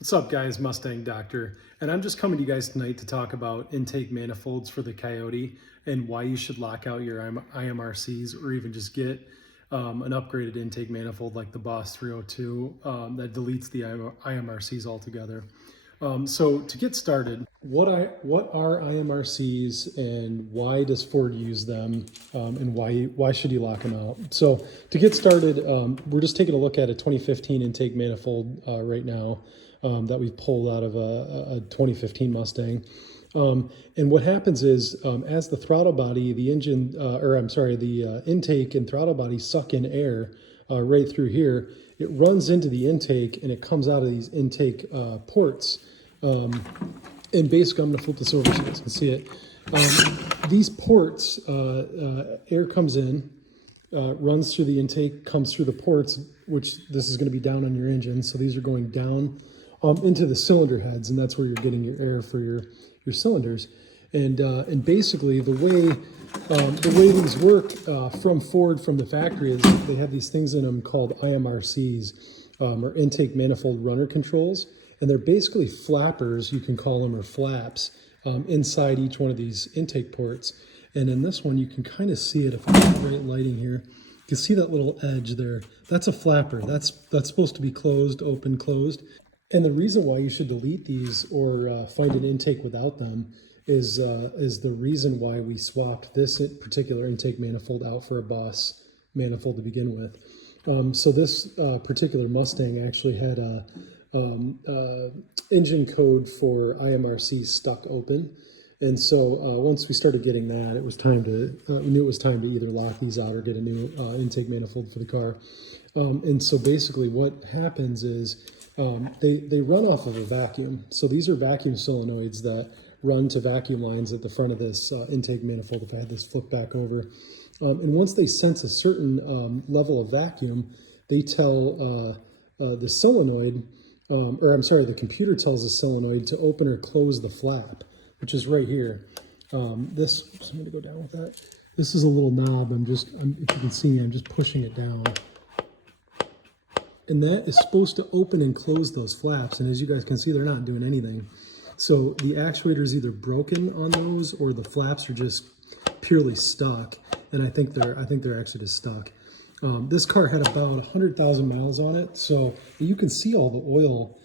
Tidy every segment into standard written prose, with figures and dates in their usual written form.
What's up, guys? Mustang Doctor, and I'm just coming to you guys tonight to talk about intake manifolds for the Coyote and why you should lock out your IMRCs or even just get an upgraded intake manifold like the Boss 302 that deletes the IMRCs altogether. So to get started, what are IMRCs and why does Ford use them, and why should you lock them out? So to get started, we're just taking a look at a 2015 intake manifold right now that we pulled out of a 2015 Mustang. And what happens is, as the throttle body, the engine, the intake and throttle body suck in air right through here, it runs into the intake and it comes out of these intake ports. And basically, I'm going to flip this over so you guys can see it. These ports, air comes in, runs through the intake, comes through the ports, which this is going to be down on your engine. So these are going down into the cylinder heads, and that's where you're getting your air for your cylinders. And basically the way these work from Ford, from the factory, is they have these things in them called IMRCs, or intake manifold runner controls, and they're basically flappers, you can call them, or flaps, inside each one of these intake ports. And in this one, you can kind of see it if I get the right lighting here. You can see that little edge there. That's a flapper. That's supposed to be closed, open, closed. And the reason why you should delete these or find an intake without them is the reason why we swapped this particular intake manifold out for a Boss manifold to begin with. So this particular Mustang actually had a engine code for IMRC stuck open. And so once we started getting that, it was time to, we knew it was time to either lock these out or get a new intake manifold for the car. And so basically what happens is they run off of a vacuum. So these are vacuum solenoids that run to vacuum lines at the front of this intake manifold, if I had this flipped back over. And once they sense a certain level of vacuum, they tell the solenoid, the computer tells the solenoid to open or close the flap, which is right here. I'm going to go down with that. This is a little knob. If you can see, I'm just pushing it down. And that is supposed to open and close those flaps. And as you guys can see, they're not doing anything. So the actuator is either broken on those or the flaps are just purely stuck. And I think they're actually just stuck. This car had about 100,000 miles on it. So you can see all the oil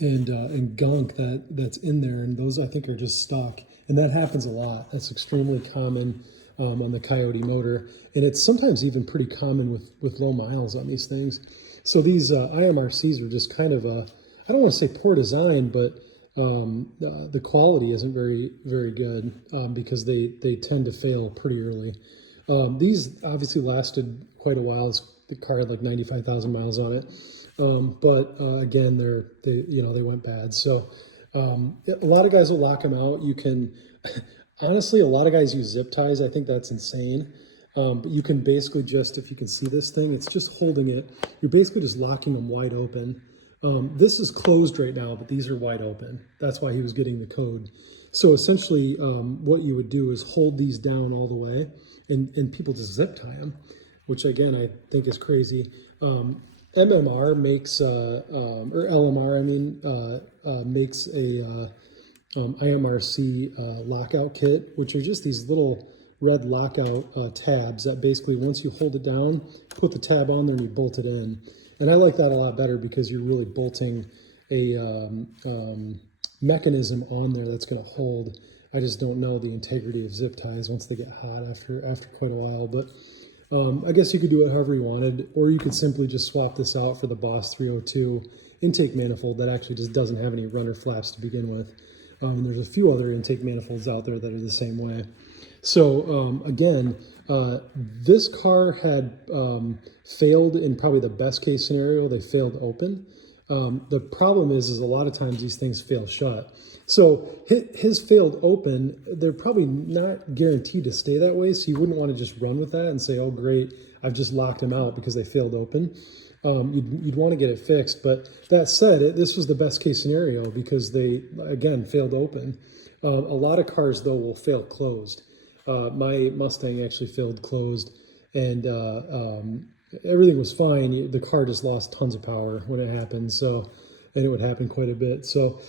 and gunk that's in there. And those, I think, are just stuck. And that happens a lot. That's extremely common on the Coyote motor, and it's sometimes even pretty common with low miles on these things. So these IMRCs are just kind of I don't want to say poor design, but the quality isn't very good because they tend to fail pretty early. These obviously lasted quite a while. The car had like 95,000 miles on it, but again, they went bad. So a lot of guys will lock them out. You can. Honestly, a lot of guys use zip ties. I think that's insane. But you can basically just, if you can see this thing, it's just holding it. You're basically just locking them wide open. This is closed right now, but these are wide open. That's why he was getting the code. So essentially, what you would do is hold these down all the way, and people just zip tie them, which again, I think is crazy. MMR makes, or LMR, I mean, makes a IMRC lockout kit, which are just these little red lockout tabs that basically, once you hold it down, put the tab on there and you bolt it in. And I like that a lot better because you're really bolting a mechanism on there that's going to hold. I just don't know the integrity of zip ties once they get hot after quite a while. But I guess you could do it however you wanted, or you could simply just swap this out for the Boss 302 intake manifold that actually just doesn't have any runner flaps to begin with. There's a few other intake manifolds out there that are the same way. So again, this car had failed in probably the best case scenario. They failed open. The problem is a lot of times these things fail shut. So his failed open, they're probably not guaranteed to stay that way. So you wouldn't want to just run with that and say, oh, great, I've just locked them out because they failed open. You'd want to get it fixed. But that said, this was the best case scenario because they, again, failed open. A lot of cars, though, will fail closed. My Mustang actually failed closed, and everything was fine. The car just lost tons of power when it happened. So and it would happen quite a bit. So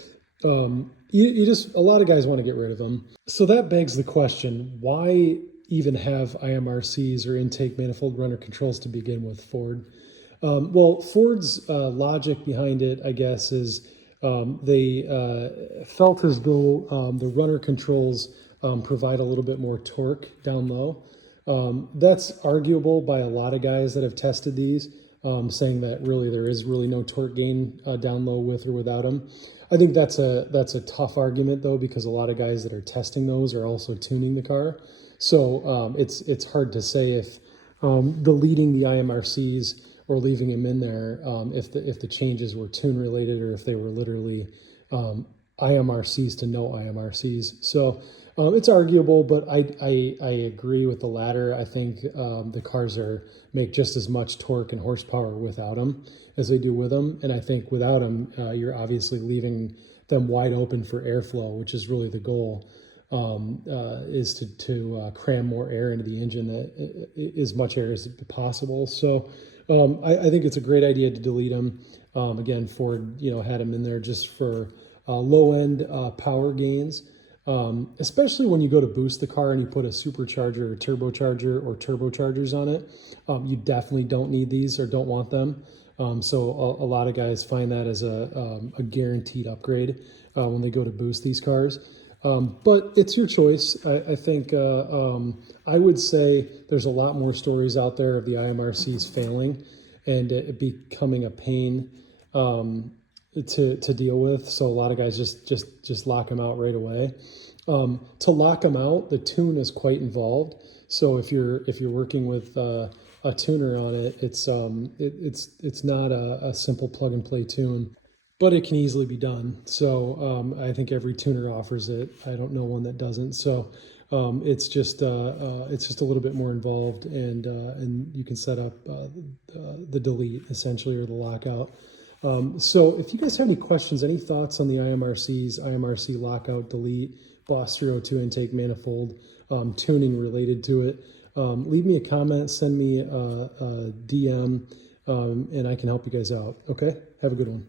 you just, a lot of guys want to get rid of them. So that begs the question, why even have IMRCs or intake manifold runner controls to begin with, Ford? Well, Ford's logic behind it, I guess, is they felt as though the runner controls provide a little bit more torque down low. That's arguable by a lot of guys that have tested these, saying that really there is really no torque gain down low with or without them. I think that's a tough argument though, because a lot of guys that are testing those are also tuning the car. So it's hard to say if deleting the IMRCs or leaving them in there, if the changes were tune related or if they were literally IMRCs to no IMRCs. So it's arguable, but I agree with the latter. I think the cars make just as much torque and horsepower without them as they do with them. And I think without them, you're obviously leaving them wide open for airflow, which is really the goal, is to cram more air into the engine, as much air as possible. So I think it's a great idea to delete them. Again, Ford, had them in there just for low end power gains. Especially when you go to boost the car and you put a supercharger or turbochargers on it. You definitely don't need these or don't want them. So a lot of guys find that as a guaranteed upgrade when they go to boost these cars. But it's your choice. I think I would say there's a lot more stories out there of the IMRCs failing and it becoming a pain to deal with. So a lot of guys just lock them out right away. To lock them out, the tune is quite involved. So if you're working with a tuner on it, it's not a simple plug and play tune, but it can easily be done. So I think every tuner offers it. I don't know one that doesn't. So it's just a little bit more involved, and you can set up the delete essentially, or the lockout. So if you guys have any questions, any thoughts on the IMRCs, IMRC lockout, delete, Boss 302 intake manifold, tuning related to it, leave me a comment, send me a DM, and I can help you guys out. Okay, have a good one.